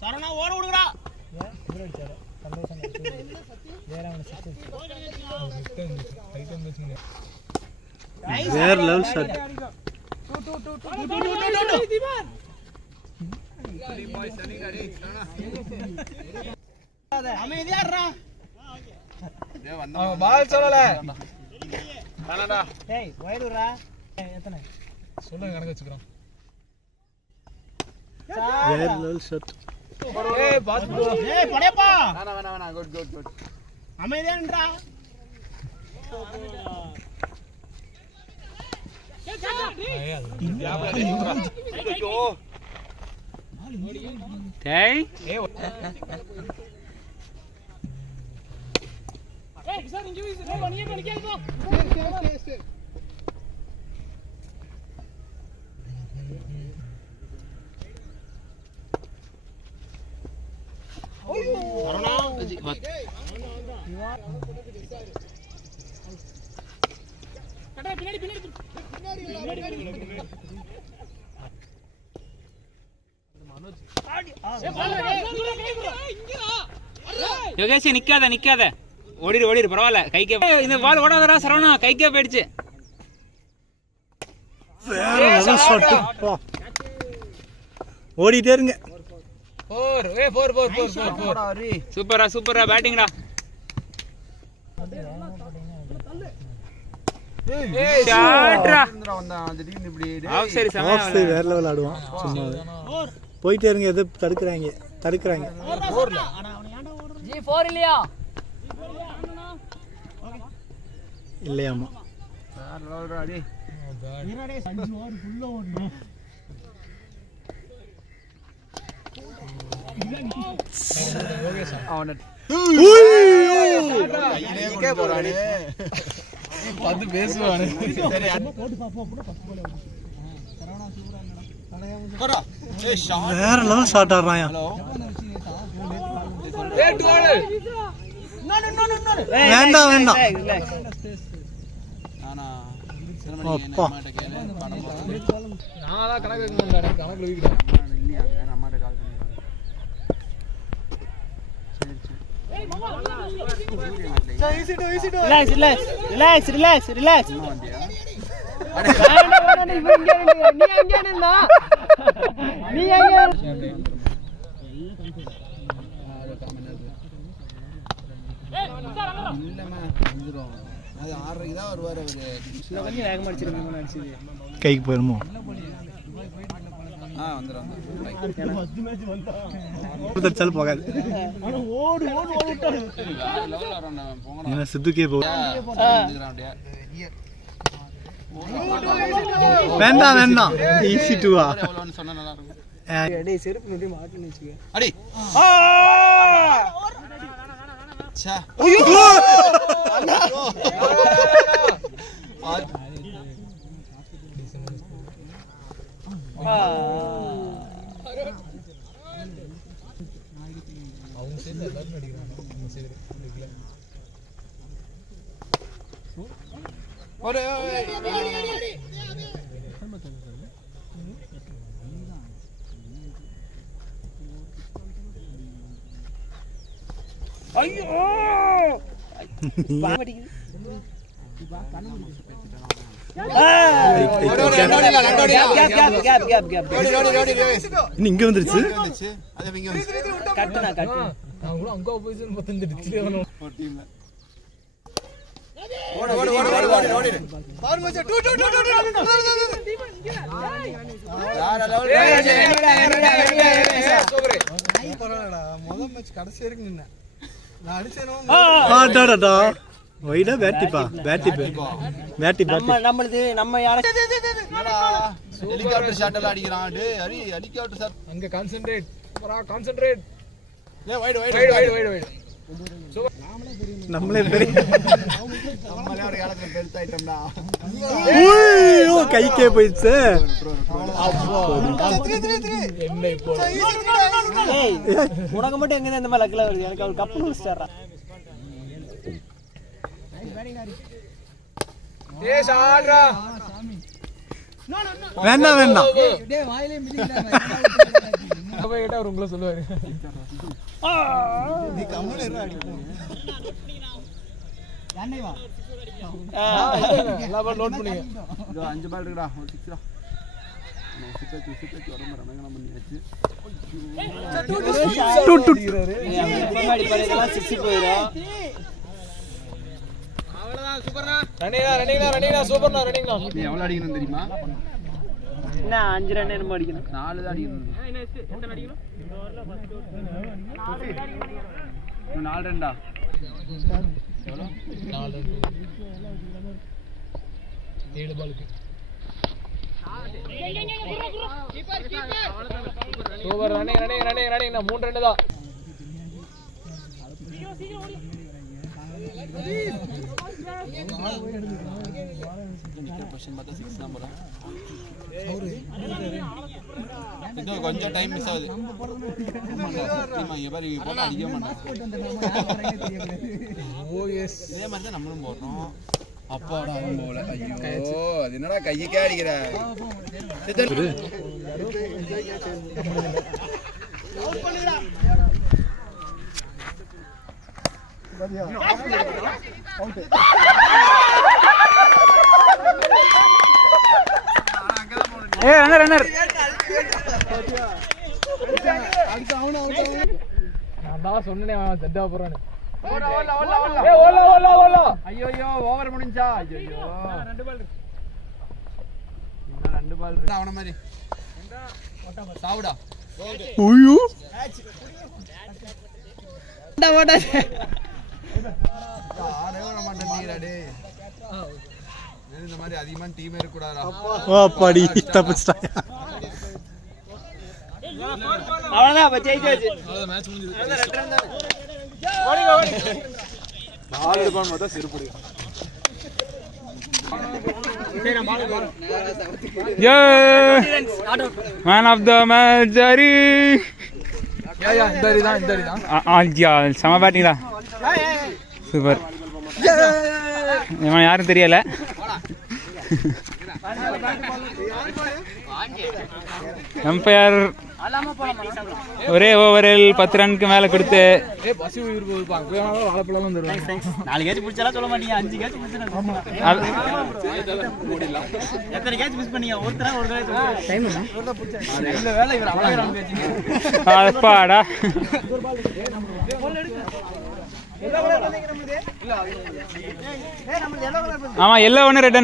சரணா ஓட விடுடா. வேற லெவல் ஷாட். அமைதியா இருடா. பால் சொல்லல. வேணாடா. டேய் வைட் விடுடா. எத்தனை? சொல்லுங்க கணக்கு வச்சுக்கிறோம். வேற லெவல் ஷாட். ஏய் பாஸ் போ. ஏய் படையப்பா. வேணா குட். அமைதியா நின்றா. டேய் யோகேஷ் நிக்காத ஓடிடு பரவாயில்ல. கைக்கே இந்த பால் ஓடாதடா சரவணா, கைக்கே போயிடுச்சு. ஓடிட்டே இருங்க. சூப்பரா பேட்டிங்டா. வேற லெவல் ஆடுவான். சும்மா போயிட்டே இருங்க. எது தடுக்கிறாங்க. இல்லையாமா பேசுவானு. வேற லெவல் ஷாட் ஆடுறான். வேண்டாம். அப்பா நான் கணக்கு வைக்க மாட்டேன். கணக்குல வீக்கிட்டேன். ரிலாக்ஸ். கைக்கு போயிருமோ? போகாது. சித்துக்கே போ. வேண்டாம். ஈஸி டூவா செருப்பு நோட்டி மாட்டுன்னு வச்சுக்க. அடி அவங்க சேர்ந்து எல்லாரும் அடிக்கிறாங்க. இங்க வந்துருச்சு. கடைசி வரைக்கும் நின்ன வைடா பேட்டிப்பா நம்மளுது நம்ம யார ஹெலிகாப்டர் ஷாட் எல்லாம் அடிக்கிறான். டேய் ஹரி ஹெலிகாப்டர் ஷாட் அங்க கான்சென்ட்ரேட் டேய் வைட் நம்மளே பெரிய நம்மளே ஒரு காலத்துல பெருசாயிட்டோம்டா. ஓய்யோ கைக்கே போயிடுச்சு. என்ன இப்போ உனக்கு மட்டும் எங்க இந்த மாதிரி லக்ல வருது. எனக்கு ஒரு கப்பு குடிச்சாரா. ஏ ஷாட்ரா வேண்டாம் வேண்டாம். கேட்டா அவர் உங்களை சொல்லுவாரு. நீ கம்முனு இரு, அடிப்போம். எல்லா பால் நோட் பண்ணிங்க. 5 பால் இருக்குடா, ஒரு 6 டா. ரன்னிங்னா சூப்பர்ண்ணா ரன்னிங்ண்ணா. நீ எவ்வளவு அடிக்கணும் தெரியுமா? என்ன 5 ரன் என்னமோ அடிக்கணும். 4 தான் அடிக்கணும். 4 ரன்டா. எவ்வளோ? 4 ரன். 7 பாலுக்கு. சூப்பர் ரன்னிங் 3 ரன் தான். கொஞ்சம் டைம் மிஸ் ஆகுது. இதே மாதிரி தான் நம்மளும் போடுறோம். அப்பாடா அவன் போல. ஐயோ அது என்னடா கையக்கே அடிக்கிற. ரன்னர் நான் தான் சொன்னேன் அவன் செட்டா போறான்னு. ஐயோ ஓவர் முடிஞ்சா. ஐயோ 2 பால் இருக்கு. 2 பால் இருக்கு. அவன மாதிரி சாவுடா. ஐயோ ஆடவே மாட்டேங்கடா டேய். இந்த மாதிரி அதிகமான டீம் இருக்க கூடாதா? அப்பாடி தப்பிச்சிட்டாங்க. அவ்வளவுதான் பச்சை ஜெயிச்சாச்சு. அவ்வளவுதான் மேட்ச் முடிஞ்சது. ஓடி பால் எடுப்பான்னு பார்த்தா செருப்பு. Man of the match Hari. இந்த அடிதான். செம பேட்டிங்டா. சூப்பர். இவன் யாரும் தெரியல. எம்பையர் ஒரே ஓவரில் 10 ரனுக்கு மேல கொடுத்து வாழைப்பழம் தருவாங்க. 4 கேட்ச் பிடிச்சாலும் சொல்ல மாட்டீங்க. 5 கேட்ச் பிடிச்சா எத்தனை கேட்ச் மிஸ் பண்ணீங்க? ஒருத்தர ஒரு கேட்ச் டைம் இல்ல வேலை இவர் அவ்வளவு பேசிங்க. அப்பாடா. ஆமா எல்லோ 1 ரெட்